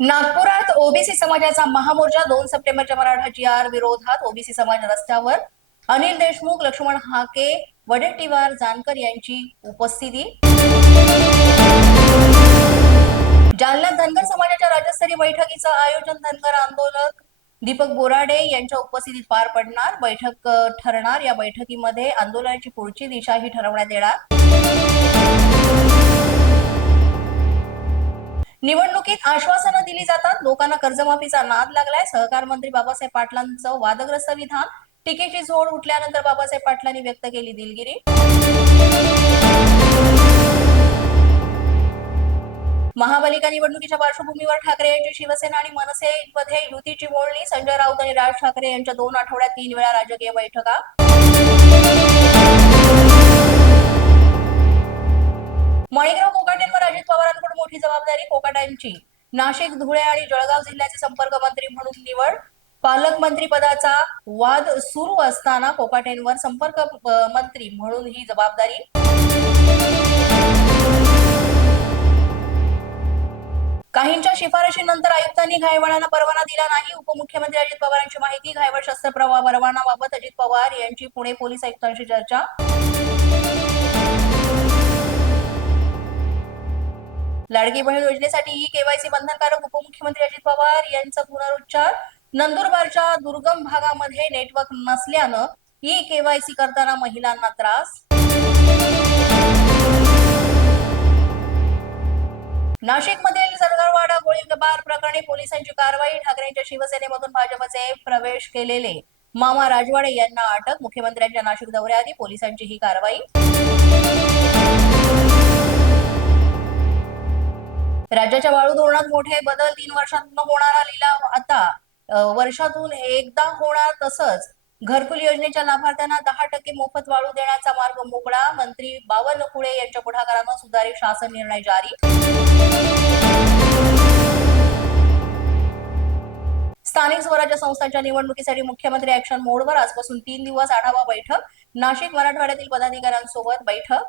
नागपुरात ओबीसी समाजाचा महामोर्चा दोन सप्टेंबरच्या मराठा जी आर विरोधात ओबीसी समाज रस्त्यावर अनिल देशमुख लक्ष्मण हाके वडेट्टीवार जानकर यांची उपस्थिती. जालन्यात धनगर समाजाच्या राज्यस्तरीय बैठकीचं आयोजन धनगर आंदोलक दीपक बोराडे यांच्या उपस्थितीत पार पडणार. बैठक ठरणार. या बैठकीमध्ये आंदोलनाची पुढची दिशाही ठरवण्यात येणार. निवडणुकीत आश्वासनं दिली जातात. लोकांना कर्जमाफीचा नाद लागलाय. सहकार मंत्री बाबासाहेब पाटलांचं वादग्रस्त विधान. टीकेची झोड उठल्यानंतर बाबासाहेब पाटलांनी व्यक्त केली दिलगिरी. महापालिका निवडणुकीच्या पार्श्वभूमीवर ठाकरे यांची शिवसेना आणि मनसेमध्ये युतीची मोडणी. संजय राऊत आणि राज ठाकरे यांच्या दोन आठवड्यात तीन वेळा राजकीय बैठका. जबाबदारी कोकाटांची नाशिक धुळे आणि जळगाव जिल्ह्याचे संपर्क मंत्री म्हणून निवड. पालकमंत्री पदाचा वाद सुरू असताना कोकाटेंवर संपर्क मंत्री म्हणून ही जबाबदारी. काहींच्या शिफारशीनंतर आयुक्तांनी घायवळांना परवाना दिला नाही. उपमुख्यमंत्री अजित पवारांची माहिती घायवळ शस्त्र परवाना परवानाबाबत अजित पवार यांची पुणे पोलीस आयुक्तांशी चर्चा. लाडकी बहीण योजनेसाठी ई केवायसी बंधनकारक उपमुख्यमंत्री अजित पवार यांचा पुनरुच्चार. नंदुरबारच्या दुर्गम भागामध्ये नेटवर्क नसल्यानं ई केवायसी करताना महिलांना त्रास. नाशिकमधील सरकारवाडा गोळीबार प्रकरणी पोलिसांची कारवाई ठाकरेंच्या शिवसेनेमधून भाजपचे प्रवेश केलेले मामा राजवाडे यांना अटक. मुख्यमंत्र्यांच्या नाशिक दौऱ्याआधी पोलिसांची ही कारवाई. राज्याच्या वाळू धोरणात मोठे बदल तीन वर्षातून होणारा लिलाव आता वर्षातून एकदा होणार तसंच घरकुल योजनेच्या लाभार्थ्यांना दहा टक्के मोफत वाळू देण्याचा मार्ग मोकळा मंत्री बावनकुळे यांच्या पुढाकारानं सुधारित शासन निर्णय जारी. स्थानिक स्वराज्य संस्थांच्या निवडणुकीसाठी मुख्यमंत्री ऍक्शन मोडवर आजपासून तीन दिवस आढावा बैठक नाशिक मराठवाड्यातील पदाधिकाऱ्यांसोबत बैठक